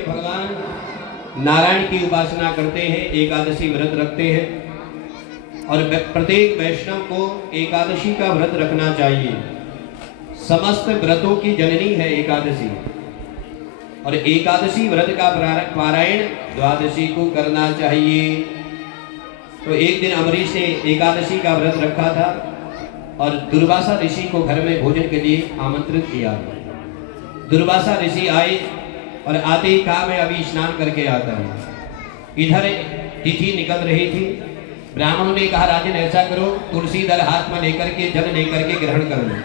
ये भगवान नारायण की उपासना करते हैं, एकादशी व्रत रखते हैं और प्रत्येक वैष्णव को एकादशी का व्रत रखना चाहिए। समस्त व्रतों की जननी है एकादशी और एकादशी व्रत का पारायण द्वादशी को करना चाहिए। तो एक दिन अम्बरीश ने एकादशी का व्रत रखा था और दुर्वासा ऋषि को घर में भोजन के लिए आमंत्रित किया। दुर्वासा ऋषि आए और आते ही कहा मैं अभी स्नान करके आता हूँ। इधर तिथि निकल रही थी। ब्राह्मणों ने कहा राजन ऐसा करो, तुलसी दल हाथ में लेकर के जल लेकर के ग्रहण कर लो।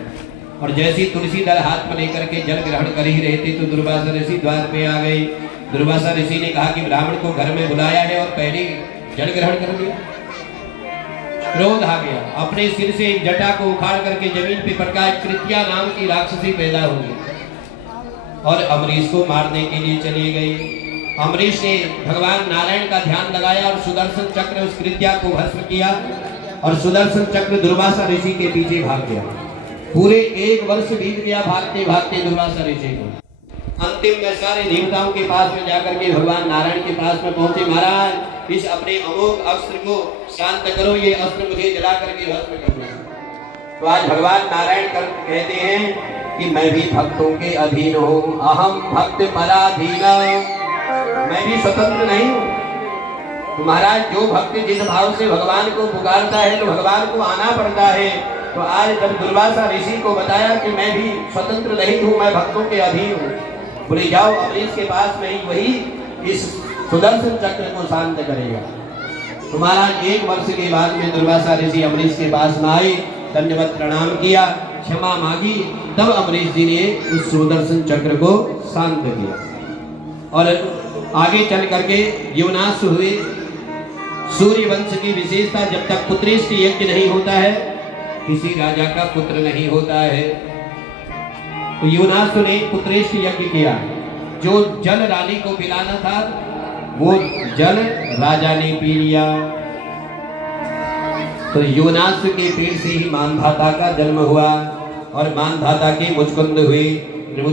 और जैसी तुलसी दल हाथ में लेकर के जल ग्रहण कर ही रहे थे तो दुर्वासा ऋषि द्वार पे आ गए। दुर्वासा ऋषि ने कहा कि ब्राह्मण को घर में बुलाया है और पहले जल ग्रहण कर लिया। क्रोध आ गया, अपने सिर से एक जटा को उखाड़ करके जमीन पे पटका। कृत्या नाम की राक्षसी पैदा हो गई और अम्बरीश को मारने के लिए चली गई। अम्बरीश ने भगवान नारायण का ध्यान लगाया और सुदर्शन चक्र उस कृत्या को भस्म किया और सुदर्शन चक्र दुर्वासा ऋषि के पीछे भाग गया। पूरे 1 वर्ष बीत गया भागते भागते दुर्वासा ऋषि को। अंतिम में सारे देवताओं के पास में जाकर के भगवान नारायण के पास में पहुंचे। महाराज इस अपने अमोघ अस्त्र को शांत करो, ये अस्त्र मुझे जला करके भस्म करना। तो आज भगवान नारायण कहते हैं कि मैं भी भक्तों के अधीन हूँ, अहम भक्त पराधीन, मैं भी स्वतंत्र नहीं हूँ। तो महाराज जो भक्त जिस भाव से भगवान को पुकारता है तो भगवान को आना पड़ता है। तो आज जब दुर्वासा ऋषि को बताया कि मैं भी स्वतंत्र नहीं हूँ, मैं भक्तों के अधीन हूँ, बोले जाओ अम्बरीश के पास में ही वही इस सुदर्शन चक्र को शांत करेगा। तो महाराज 1 वर्ष के बाद में दुर्वासा ऋषि अम्बरीश के पास में आए, दंडवत प्रणाम किया, क्षमा मांगी। तब अम्बरीश जी ने उस सुदर्शन चक्र को शांत किया और आगे चल करके यवनाश हुए। सूर्य वंश की विशेषता, जब तक पुत्रेष्ट यज्ञ नहीं होता है किसी राजा का पुत्र नहीं होता है। तो युवनाश ने पुत्रेष्ट यज्ञ किया। जो जल रानी को पिलाना था वो जल राजा ने पी लिया। तो युवनाश के पेट से ही मानधाता का जन्म हुआ और मानधाता के मुचकुंद हुए।